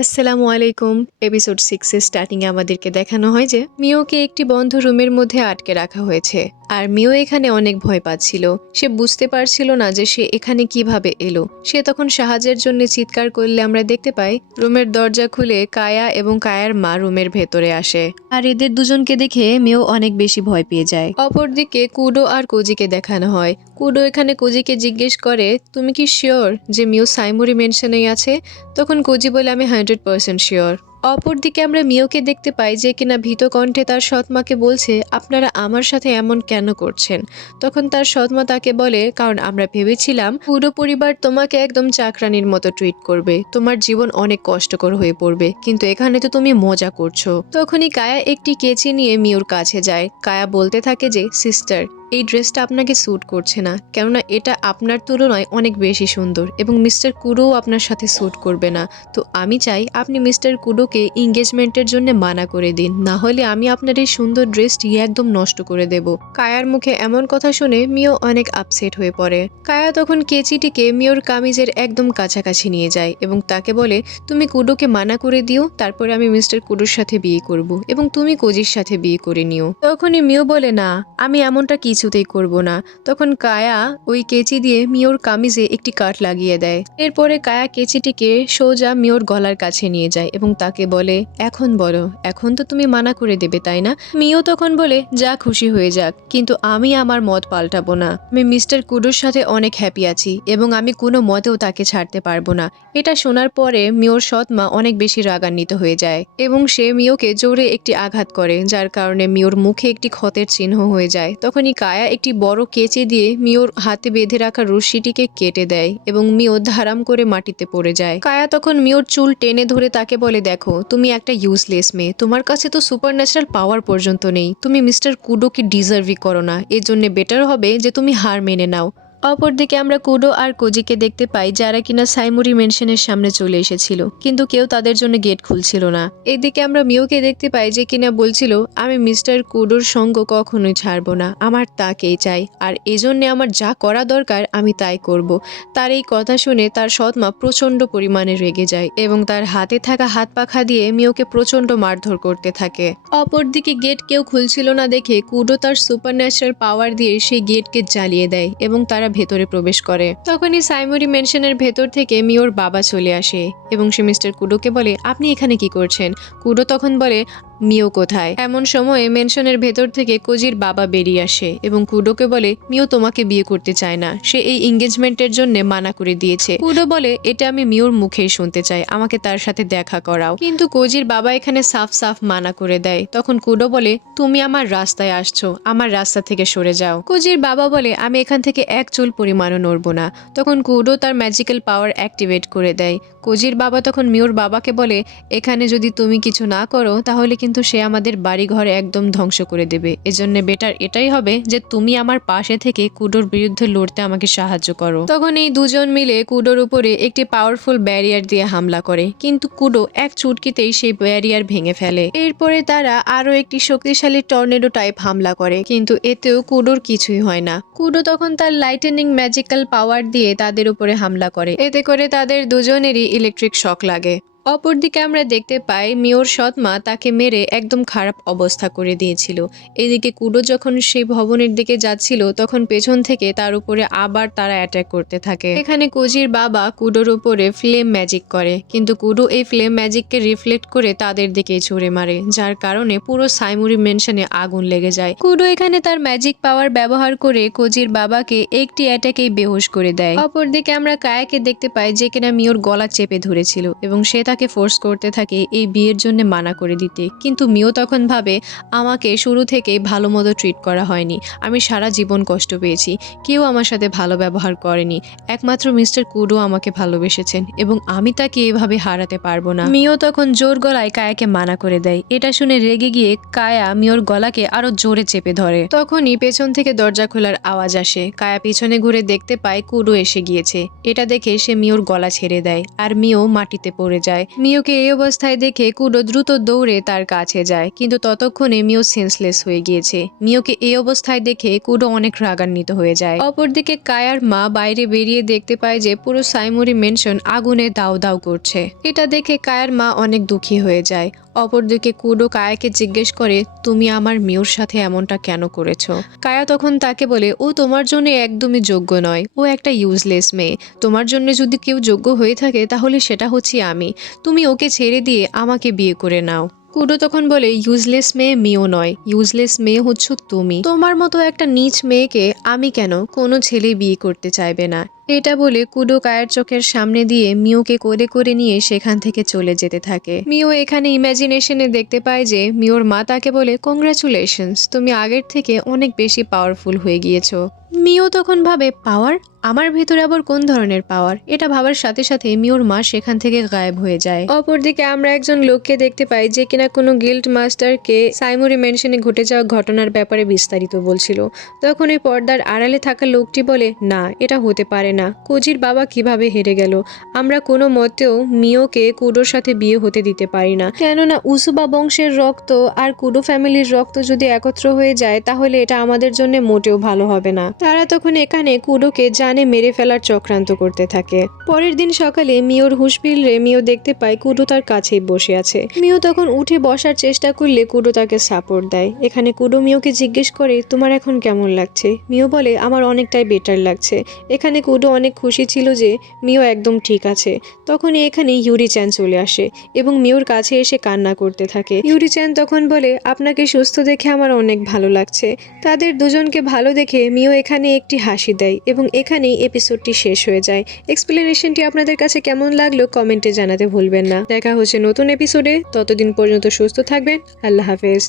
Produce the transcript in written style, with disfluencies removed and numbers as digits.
আসসালামু আলাইকুম। এপিসোড 6 এর স্টার্টিং এ আমাদেরকে দেখানো হয় যে মিওকে একটি বন্ধ রুমের মধ্যে আটকে রাখা হয়েছে। আর মিও এখানে অনেক ভয় পাচ্ছিল। সে বুঝতে পারছিল না যে সে এখানে কিভাবে এলো। সে তখন সাহায্যের জন্য চিৎকার করলে আমরা দেখতে পাই রুমের দরজা খুলে কায়া এবং কায়ার মা রুমের ভেতরে আসে। আর এদের দুজনকে দেখে মিও অনেক বেশি ভয় পেয়ে যায়। অপরদিকে কুডো আর কোজিকে দেখানো হয়। কুডো এখানে কোজিকে জিজ্ঞেস করে, তুমি কি শিওর যে মিও সাইমুরি মেনশনেই আছে? তখন কোজি বলে, আমি 100% শিওর। অপরদিকে আমরা মিওকে দেখতে পাই যে কিনা ভীত কণ্ঠে তার সৎমাকে বলছে, আপনারা আমার সাথে এমন কেন করছেন? তখন তার সৎমা তাকে বলে, কারণ আমরা ভেবেছিলাম পুরো পরিবার তোমাকে একদম চাকরানির মতো ট্রিট করবে, তোমার জীবন অনেক কষ্টকর হয়ে পড়বে, কিন্তু এখানে তো তুমি মজা করছো। তখনই কায়া একটি কেচি নিয়ে মিওর কাছে যায়। কায়া বলতে থাকে যে, সিস্টার, এই ড্রেসটা আপনাকে স্যুট করছে না, কেননা এটা আপনার তুলনায় অনেক বেশি সুন্দর এবং মিস্টার কুডোও আপনার সাথে স্যুট করবে না। তো আমি চাই আপনি মিস্টার কুডোকে এঙ্গেজমেন্টের জন্য মানা করে দিন, না হলে আমি আপনার এই সুন্দর ড্রেসটি একদম নষ্ট করে দেব। কায়ার মুখে এমন কথা শুনে মিও অনেক আপসেট হয়ে পড়ে। কায়া তখন কেচিটিকে মিওর কামিজের একদম কাছাকাছি নিয়ে যায় এবং তাকে বলে, তুমি কুডোকে মানা করে দিও, তারপরে আমি মিস্টার কুডোর সাথে বিয়ে করব এবং তুমি কোজির সাথে বিয়ে করে নিও। তখনই মিও বলে, না, আমি এমনটা কিছুতেই করব না। তখন কায়া ওই কেচি দিয়ে মিওর কামিজে একটি কাট লাগিয়ে দেয়। এরপরে কায়া কেচিটিকে সোজা মিওর গলার কাছে নিয়ে যায় এবং তাকে বলে, এখন বলো, এখন তো তুমি মানা করে দেবে, তাই না? মিও তখন বলে, যা খুশি হয়ে যাক, কিন্তু আমি আমার মত পাল্টাবো না। আমি মিস্টার কুডোর সাথে অনেক হ্যাপি আছি এবং আমি কোনো মতেও তাকে ছাড়তে পারবো না। এটা শোনার পরে মিওর সৎমা অনেক বেশি রাগান্বিত হয়ে যায় এবং সে মিওকে জোরে একটি আঘাত করে, যার কারণে মিওর মুখে একটি ক্ষতের চিহ্ন হয়ে যায়। তখনই কায়া একটি বড় কেচি দিয়ে মিওর হাতে বেঁধে রাখা রশ্মিটিকে কেটে দেয় এবং মিও ধারাম করে মাটিতে পড়ে যায়। কায়া তখন মিওর চুল টেনে ধরে তাকে বলে, দেখো, তুমি একটা ইউজলেস মেয়ে, তোমার কাছে তো সুপার ন্যাচারাল পাওয়ার পর্যন্ত নেই, তুমি মিস্টার কুডোকে ডিজার্ভই করো না, এর জন্য বেটার হবে যে তুমি হার মেনে নাও। অপরদিকে আমরা কুডো আর কোজিকে দেখতে পাই, যারা কিনা সাইমুরি মেনশনের সামনে চলে এসেছিল, কিন্তু কেউ তাদের জন্য গেট খুলছিল না। এদিকে আমরা মিওকে দেখতে পাই যে কিনা বলছিল, আমি মিস্টার কুডোর সঙ্গ কখনোই ছাড়বো না, আমার তাকেই চাই, আর এজন্য আমার যা করা দরকার আমি তাই করব। তার এই কথা শুনে তার সৎমা প্রচন্ড পরিমাণে রেগে যায় এবং তার হাতে থাকা হাত পাখা দিয়ে মিওকে প্রচন্ড মারধর করতে থাকে। অপরদিকে গেট কেউ খুলছিল না দেখে কুডো তার সুপার ন্যাচারাল পাওয়ার দিয়ে সেই গেটকে জ্বালিয়ে দেয় এবং তারা ভেতরে প্রবেশ করে। তখনই সাইমুরি মেনশনের ভেতর থেকে মিওর বাবা চলে আসে এবং সে মিস্টার কুডোকে বলে, আপনি এখানে কি করছেন? কুডো তখন বলে, মিও কোথায়? এমন সময়ে মেনশনের ভেতর থেকে কোজির বাবা বেরিয়ে আসে এবং কুডোকে বলে, মিও তোমাকে বিয়ে করতে চায় না, সে এই এঙ্গেজমেন্টের জন্য মানা করে দিয়েছে। কুডো বলে, এটা আমি মিওর মুখেই শুনতে চাই, আমাকে তার সাথে দেখা করাও। কিন্তু কোজির বাবা এখানে সাফ সাফ মানা করে দেয়। তখন কুডো বলে, তুমি আমার রাস্তায় আসছো, আমার রাস্তা থেকে সরে যাও। কোজির বাবা বলে, আমি এখান থেকে এক চুল পরিমাণও নড়বো না। তখন কুডো তার ম্যাজিক্যাল পাওয়ার অ্যাক্টিভেট করে দেয়। কোজির বাবা তখন মিওর বাবাকে বলে, এখানে যদি তুমি কিছু না করো তাহলে কিন্তু সে আমাদের বাড়ি ঘর একদম ধ্বংস করে দেবে, এজন্য বেটার এটাই হবে যে তুমি আমার পাশে থেকে কুডোর বিরুদ্ধে লড়তে আমাকে সাহায্য করো। তখন এই দুজন মিলে কুডোর উপরে একটি পাওয়ারফুল ব্যারিয়ার দিয়ে হামলা করে, কিন্তু কুডো এক চুটকিতেই সেই ব্যারিয়ার ভেঙে ফেলে। এরপরে তারা আরো একটি শক্তিশালী টর্নেডো টাইপ হামলা করে, কিন্তু এতেও কুডোর কিছুই হয় না। কুডো তখন তার লাইটেনিং ম্যাজিক্যাল পাওয়ার দিয়ে তাদের উপরে হামলা করে, এতে করে তাদের দুজনেরই ইলেকট্রিক শক লাগে। অপরদিকে আমরা দেখতে পাই মিওর সৎমা তাকে মেরে একদম খারাপ অবস্থা করে দিয়েছিল। এদিকে কুডো যখন সেই ভবনের দিকে যাচ্ছিল তখন পেছন থেকে তার উপরে আবার তারা অ্যাটাক করতে থাকে। এখানে কোজির বাবা কুডোর উপরে ফ্লেম ম্যাজিক করে, কিন্তু কুডো এই ফ্লেম ম্যাজিককে রিফ্লেক্ট করে তাদের দিকে ছুড়ে মারে, যার কারণে পুরো সাইমুরি মেনশনে আগুন লেগে যায়। কুডো এখানে তার ম্যাজিক পাওয়ার ব্যবহার করে কোজির বাবাকে একটি অ্যাটাকেই বেহুশ করে দেয়। অপরদিকে আমরা কায়াকে দেখতে পাই যে কিনা মিওর গলা চেপে ধরেছিল এবং সে তাকে ফোর্স করতে থাকে এই বিয়ের জন্য মানা করে দিতে, কিন্তু মিও তখন ভাবে, আমাকে শুরু থেকেই ভালো মতো ট্রিট করা হয়নি, আমি সারা জীবন কষ্ট পেয়েছি, কেউ আমার সাথে ভালো ব্যবহার করেনি, একমাত্র মিস্টার কুডো আমাকে ভালোবেসেছেন এবং আমি তাকে এভাবে হারাতে পারবো না। মিও তখন জোর গলায় কায়াকে মানা করে দেয়। এটা শুনে রেগে গিয়ে কায়া মিওর গলাকে আরো জোরে চেপে ধরে। তখনই পেছন থেকে দরজা খোলার আওয়াজ আসে। কায়া পিছনে ঘুরে দেখতে পায় কুডো এসে গিয়েছে। এটা দেখে সে মিওর গলা ছেড়ে দেয় আর মিও মাটিতে পড়ে যায়। যায়। মিওকে এই অবস্থায় দেখে কুডো দ্রুত দৌড়ে তার কাছে যায়, কিন্তু ততক্ষণে মিও সেন্সলেস হয়ে গিয়েছে। মিওকে এই অবস্থায় দেখে কুডো অনেক রাগান্বিত হয়ে যায়। অপরদিকে কায়ার মা বাইরে বেরিয়ে দেখতে পায় যে পুরো সাইমুরি মেনশন আগুনে দাউ দাউ করছে। এটা দেখে কায়ার মা অনেক দুঃখী হয়ে যায়। অপরদিকে কুডো কায়াকে জিজ্ঞেস করে, তুমি আমার মিওর সাথে এমনটা কেন করেছো? কায়া তখন তাকে বলে, ও তোমার জন্য একদমই যোগ্য নয়, ও একটা ইউজলেস মেয়ে। তোমার জন্য যদি কেউ যোগ্য হয়ে থাকে তাহলে সেটা হচ্ছে আমি। তুমি ওকে ছেড়ে দিয়ে আমাকে বিয়ে করে নাও। কুডো তখন বলে, ইউজলেস মেয়ে মিও নয়, ইউজলেস মেয়ে হচ্ছ তুমি। তোমার মতো একটা নীচ মেয়েকে আমি কেন, কোনো ছেলে বিয়ে করতে চাইবে না। এটা বলে কুডো কায়ের চোখের সামনে দিয়ে মিওকে কোলে করে নিয়ে সেখান থেকে চলে যেতে থাকে। মিও এখানে ইমাজিনেশনে দেখতে পায় যে মিওর মা তাকে বলে, কংগ্রাচুলেশনস, তুমি আগের থেকে অনেক বেশি পাওয়ারফুল হয়ে গিয়েছো। মিও তখন ভাবে, পাওয়ার? আমার ভেতরে আবার কোন ধরনের পাওয়ার? এটা ভাবার সাথে সাথে মিওর মা সেখান থেকে গায়েব হয়ে যায়। অপরদিকে আমরা একজন লোককে দেখতে পাই যে কিনা কোনো গিল্ড মাস্টারকে সাইমুরি মেনশনে ঘটে যাওয়া ঘটনার ব্যাপারে বিস্তারিত বলছিল। তখন এই পর্দার আড়ালে থাকা লোকটি বলে, না, এটা হতে পারে না। কোজির বাবা কিভাবে হেরে গেল? আমরা কোনো মতেও মিওকে কুডোর সাথে বিয়ে হতে দিতে পারি না, কেননা উসুবা বংশের রক্ত আর কুডো ফ্যামিলির রক্ত যদি একত্র হয়ে যায় তাহলে এটা আমাদের জন্য মোটেও ভালো হবে না। তারা তখন এখানে কুডোকে জানে মেরে ফেলার চক্রান্ত করতে থাকে। পরের দিন সকালে মিওর হুঁশ ফিরলে মিও দেখতে পায় কুডো তার কাছেই বসে আছে। মিও তখন উঠে বসার চেষ্টা করলে কুডো তাকে সাপোর্ট দেয়। এখানে কুডো মিওকে জিজ্ঞেস করে, তোমার এখন কেমন লাগছে? মিও বলে, আমার অনেকটাই বেটার লাগছে। এখানে কুডো অনেক খুশি ছিল যে মিও একদম ঠিক আছে। তখনই এখানে ইউরি চ্যান চলে আসে এবং মিওর কাছে এসে কান্না করতে থাকে। ইউরি চ্যান তখন বলে, আপনাকে সুস্থ দেখে আমার অনেক ভালো লাগছে। তাদের দুজনকে ভালো দেখে মিও এখানে একটি হাসি দেয় এবং এখানেই এপিসোডটি শেষ হয়ে যায়। এক্সপ্লেনেশনটি আপনাদের কাছে কেমন লাগলো কমেন্টে জানাতে ভুলবেন না। দেখা হচ্ছে নতুন এপিসোডে, ততদিন পর্যন্ত সুস্থ থাকবেন। আল্লাহ হাফেজ।